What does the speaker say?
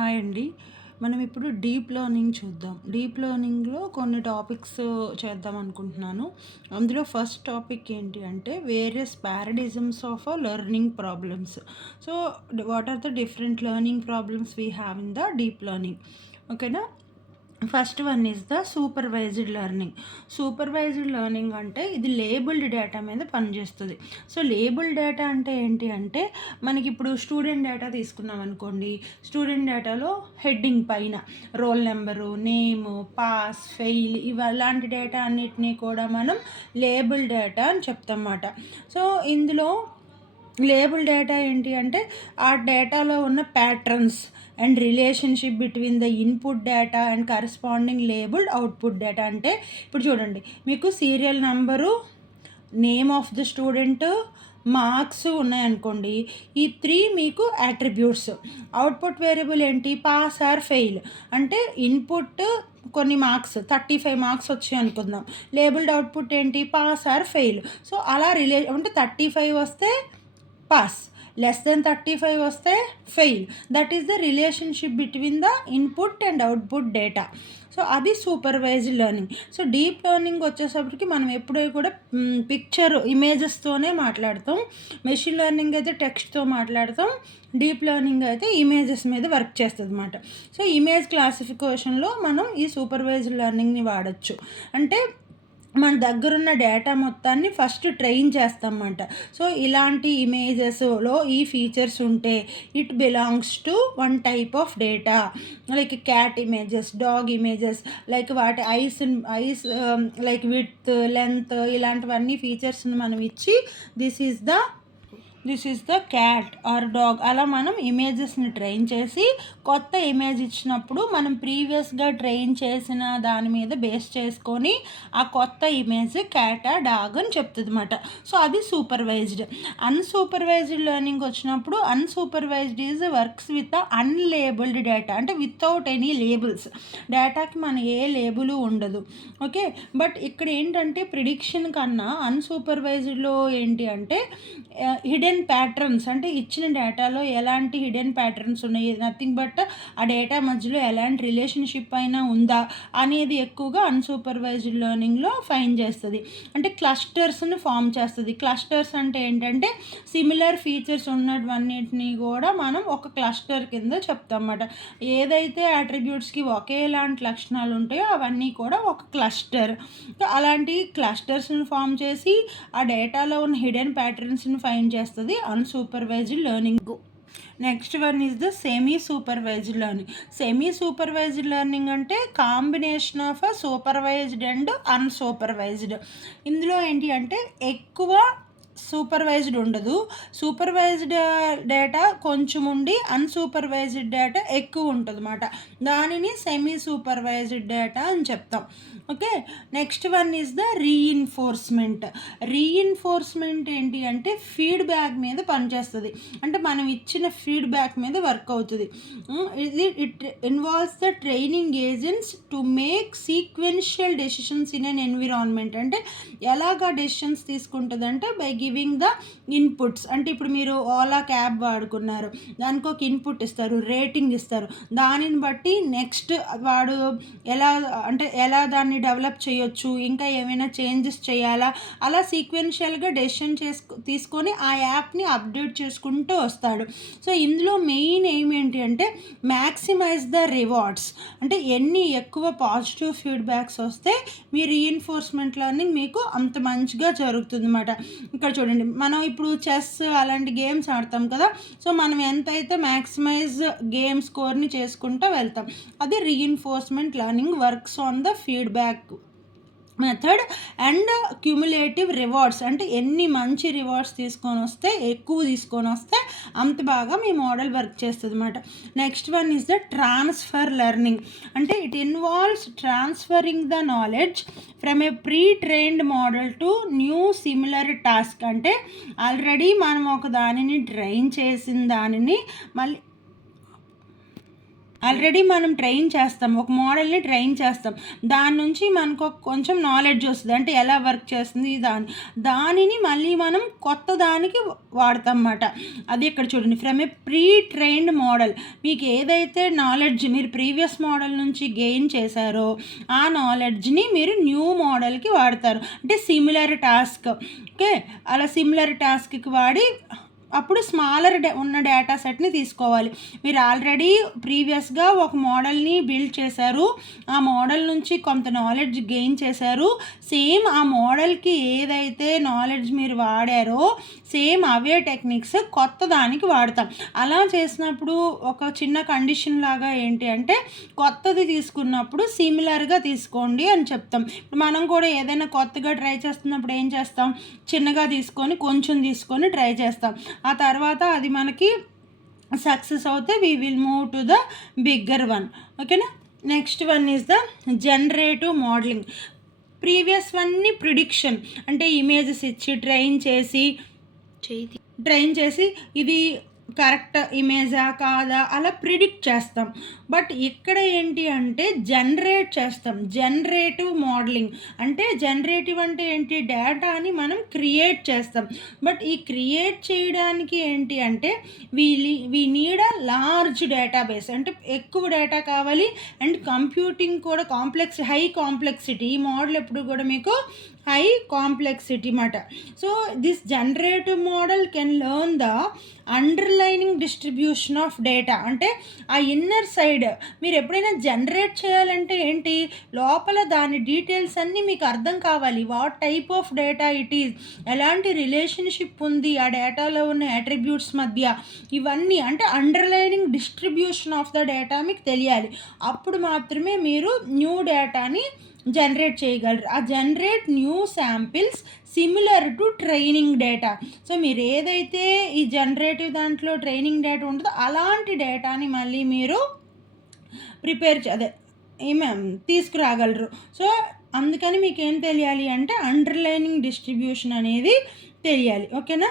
Hi అండి. మనం ఇప్పుడు డీప్ లెర్నింగ్ చూద్దాం. డీప్ లెర్నింగ్‌లో కొన్ని టాపిక్స్ చేద్దాం అనుకుంటున్నాను. అందులో ఫస్ట్ టాపిక్ ఏంటి అంటే various paradigms of learning problems. So, what are the different learning problems we have in the deep learning. ఓకేనా? First one is the supervised learning. Supervised learning అంటే ఇది లేబుల్డ్ డేటా మీద పనిచేస్తుంది. సో లేబుల్డ్ డేటా అంటే ఏంటి అంటే మనకి ఇప్పుడు స్టూడెంట్ డేటా తీసుకున్నాం అనుకోండి. స్టూడెంట్ డేటాలో హెడ్డింగ్ పైన రోల్ నెంబరు, నేము, పాస్, ఫెయిల్ ఇలాంటి డేటా అన్నిటినీ కూడా మనం లేబుల్ డేటా అని చెప్తామన్నమాట. సో ఇందులో లేబుల్ డేటా ఏంటి అంటే ఆ డేటాలో ఉన్న patterns and relationship between the input data and corresponding labelled output data. అంటే ఇప్పుడు చూడండి, మీకు serial number, name of the student, marks ఉన్నాయనుకోండి. ఈ 3 మీకు యాట్రిబ్యూట్స్. అవుట్పుట్ వేరియబుల్ ఏంటి? Pass or fail. అంటే ఇన్పుట్ కొన్ని మార్క్స్ 35 మార్క్స్ వచ్చాయి అనుకుందాం. లేబుల్డ్ అవుట్పుట్ ఏంటి? Pass or fail. సో అలా అంటే 35 వస్తే పాస్, లెస్ దెన్ 35 వస్తే fail. That is the relationship between the input and output data. So అది supervised learning. So deep learning వచ్చేసరికి మనం ఎప్పుడూ కూడా పిక్చర్ ఇమేజెస్తోనే మాట్లాడతాం. మెషిన్ లెర్నింగ్ అయితే టెక్స్ట్తో మాట్లాడతాం. డీప్ లెర్నింగ్ అయితే ఇమేజెస్ మీద వర్క్ చేస్తుంది అన్నమాట. సో ఇమేజ్ క్లాసిఫికేషన్లో మనం ఈ సూపర్వైజ్డ్ లెర్నింగ్ని వాడచ్చు. అంటే మన దగ్గరున్న డేటా మొత్తాన్ని ఫస్ట్ ట్రైన్ చేస్తామన్నమాట. సో ఇలాంటి ఇమేజెస్లో ఈ ఫీచర్స్ ఉంటే it belongs to one type of data. Like cat images, dog images, like వాటి ఐస్ లైక్ విడ్త్, లెంత్ ఇలాంటివన్నీ ఫీచర్స్ని మనం ఇచ్చి this is the cat or dog అలా మనం ఇమేజెస్ని ట్రైన్ చేసి కొత్త ఇమేజ్ ఇచ్చినప్పుడు మనం ప్రీవియస్గా ట్రైన్ చేసిన దాని మీద బేస్ చేసుకొని ఆ కొత్త ఇమేజ్ క్యాటా డాగ్ అని చెప్తుంది అన్నమాట. సో అది సూపర్వైజ్డ్. అన్సూపర్వైజ్డ్ లెర్నింగ్ వచ్చినప్పుడు unsupervised is works with unlabelled data. అంటే వితౌట్ ఎనీ లేబుల్స్. డేటాకి మన ఏ లేబుల్ ఉండదు. ఓకే, బట్ ఇక్కడ ఏంటంటే ప్రిడిక్షన్ కన్నా అన్సూపర్వైజ్డ్లో ఏంటి అంటే హిడెన్ ప్యాటర్న్స్. అంటే ఇచ్చిన డేటాలో ఎలాంటి హిడెన్ ప్యాటర్న్స్ ఉన్నాయి, నథింగ్ బట్ ఆ డేటా మధ్యలో ఎలాంటి రిలేషన్షిప్ అయినా ఉందా అనేది ఎక్కువగా అన్సూపర్వైజ్డ్ లెర్నింగ్లో ఫైండ్ చేస్తుంది. అంటే క్లస్టర్స్ని ఫామ్ చేస్తుంది. క్లస్టర్స్ అంటే ఏంటంటే సిమిలర్ ఫీచర్స్ ఉన్నవన్నిటినీ కూడా మనం ఒక క్లస్టర్ కింద చెప్తాం అన్నమాట. ఏదైతే అట్రిబ్యూట్స్కి ఒకేలాంటి లక్షణాలు ఉంటాయో అవన్నీ కూడా ఒక క్లస్టర్. అలాంటి క్లస్టర్స్ని ఫామ్ చేసి ఆ డేటాలో ఉన్న హిడెన్ ప్యాటర్న్స్ని ఫైండ్ చేస్తుంది unsupervised learning. Next one is the semi supervised learning. Semi supervised learning అంటే combination of supervised and unsupervised. ఇందులో ఏంటి అంటే ఎక్కువ సూపర్వైజ్డ్ ఉండదు. సూపర్వైజ్డ్ డేటా కొంచెం ఉండి అన్సూపర్వైజ్డ్ డేటా ఎక్కువ ఉంటుంది అన్నమాట. దానిని సెమీ సూపర్వైజ్డ్ డేటా అని చెప్తాం. Okay, next one is the reinforcement. Reinforcement ఏంటి అంటే ఫీడ్బ్యాక్ మీద పనిచేస్తుంది. అంటే మనం ఇచ్చిన ఫీడ్బ్యాక్ మీద వర్క్ అవుతుంది. It involves the training agents to make sequential decisions in an environment. అంటే ఎలాగా డెసిషన్స్ తీసుకుంటుంది అంటే బై గివింగ్ ద ఇన్పుట్స్. అంటే ఇప్పుడు మీరు ఓలా క్యాబ్ వాడుకున్నారు, దానికి ఒక ఇన్పుట్ ఇస్తారు, రేటింగ్ ఇస్తారు. దానిని బట్టి నెక్స్ట్ వాడు ఎలా దాన్ని డెవలప్ చేయొచ్చు, ఇంకా ఏమైనా చేంజెస్ చేయాలా, అలా సీక్వెన్షియల్గా డెసిషన్ తీసుకొని ఆ యాప్ని అప్డేట్ చేసుకుంటూ వస్తాడు. సో ఇందులో మెయిన్ ఏంటి అంటే మ్యాక్సిమైజ్ ద రివార్డ్స్. అంటే ఎన్ని ఎక్కువ పాజిటివ్ ఫీడ్బ్యాక్స్ వస్తే మీ రీఇన్ఫోర్స్మెంట్ లెర్నింగ్ మీకు అంత మంచిగా జరుగుతుంది అన్నమాట. ఇక్కడ చూడండి, మనం ఇప్పుడు చెస్ అలాంటి గేమ్స్ ఆడతాం కదా. సో మనం ఎంతైతే మ్యాక్సిమైజ్ గేమ్ స్కోర్ని చేసుకుంటూ వెళ్తాం. అది reinforcement learning works on the feedback method and cumulative rewards. అంటే ఎన్ని మంచి రివార్డ్స్ ఎక్కువ తీసుకొని వస్తే అంత బాగా మీ మోడల్ వర్క్ చేస్తుంది అన్నమాట. Next one is the transfer learning. అంటే it involves transferring the knowledge from a pre trained model to new similar task. అంటే ఆల్రెడీ మనం ఒక దానిని ట్రైన్ చేసిన దానిని మళ్ళీ ఆల్రెడీ మనం ట్రైన్ చేస్తాం, ఒక మోడల్ని ట్రైన్ చేస్తాం, దాని నుంచి మనకు కొంచెం నాలెడ్జ్ వస్తుంది, అంటే ఎలా వర్క్ చేస్తుంది దానిని మళ్ళీ మనం కొత్త దానికి వాడతాం అన్నమాట. అది ఇక్కడ చూడండి, from a pre trained model, మీకు ఏదైతే నాలెడ్జ్ మీరు ప్రీవియస్ మోడల్ నుంచి గెయిన్ చేశారో ఆ నాలెడ్జ్ని మీరు న్యూ మోడల్కి వాడతారు, అంటే సిమిలర్ టాస్క్. ఓకే, అలా సిమిలర్ టాస్క్కి వాడి అప్పుడు స్మాలర్ ఉన్న డేటా సెట్ని తీసుకోవాలి. మీరు ఆల్రెడీ ప్రీవియస్గా ఒక మోడల్ని బిల్డ్ చేశారు, ఆ మోడల్ నుంచి కొంత నాలెడ్జ్ గెయిన్ చేశారు, సేమ్ ఆ మోడల్కి ఏదైతే నాలెడ్జ్ మీరు వాడారో సేమ్ అవే టెక్నిక్స్ కొత్త దానికి వాడతాం. అలా చేసినప్పుడు ఒక చిన్న కండిషన్ లాగా ఏంటి అంటే, కొత్తది తీసుకున్నప్పుడు సిమిలర్గా తీసుకోండి అని చెప్తాం. మనం కూడా ఏదైనా కొత్తగా ట్రై చేస్తున్నప్పుడు ఏం చేస్తాం, చిన్నగా తీసుకొని కొంచెం తీసుకొని ట్రై చేస్తాం, ఆ తర్వాత అది మనకి సక్సెస్ అవుతే we will move to the bigger one. ఓకేనా. Next one is the generative modelling. Previous వన్ని ప్రిడిక్షన్, అంటే ఇమేజెస్ ఇచ్చి ట్రైన్ చేసి ఇది కరెక్ట్ ఇమేజా కాదా అలా ప్రిడిక్ట్ చేస్తాం. బట్ ఇక్కడ ఏంటి అంటే జనరేట్ చేస్తాం, జనరేటివ్ మోడలింగ్. అంటే జనరేటివ్ అంటే ఏంటి, డేటాని మనం క్రియేట్ చేస్తాం. బట్ ఈ క్రియేట్ చేయడానికి ఏంటి అంటే we need a large database, అంటే ఎక్కువ డేటా కావాలి, అండ్ కంప్యూటింగ్ కూడా హై కాంప్లెక్సిటీ. ఈ మోడల్ ఎప్పుడు కూడా మీకు హై కాంప్లెక్సిటీ మాట. So this generative model can learn the underlining distribution of data. అంటే ఆ ఇన్నర్ సైడ్ మీరు ఎప్పుడైనా జనరేట్ చేయాలంటే ఏంటి, లోపల దాని డీటెయిల్స్ అన్నీ మీకు అర్థం కావాలి. What type of data it is, ఎలాంటి రిలేషన్షిప్ ఉంది ఆ డేటాలో ఉన్న అట్రిబ్యూట్స్ మధ్య, ఇవన్నీ అంటే underlining distribution of the data మీకు తెలియాలి. అప్పుడు మాత్రమే మీరు న్యూ డేటాని జనరేట్ చేయగలరు. ఆ generate new samples similar to training data. So మీరు ఏదైతే ఈ జనరేటివ్ దాంట్లో ట్రైనింగ్ డేటా ఉంటుందో అలాంటి డేటాని మళ్ళీ మీరు తీసుకురాగలరు. సో అందుకని మీకు ఏం తెలియాలి అంటే అండర్లైనింగ్ డిస్ట్రిబ్యూషన్ అనేది తెలియాలి. ఓకేనా.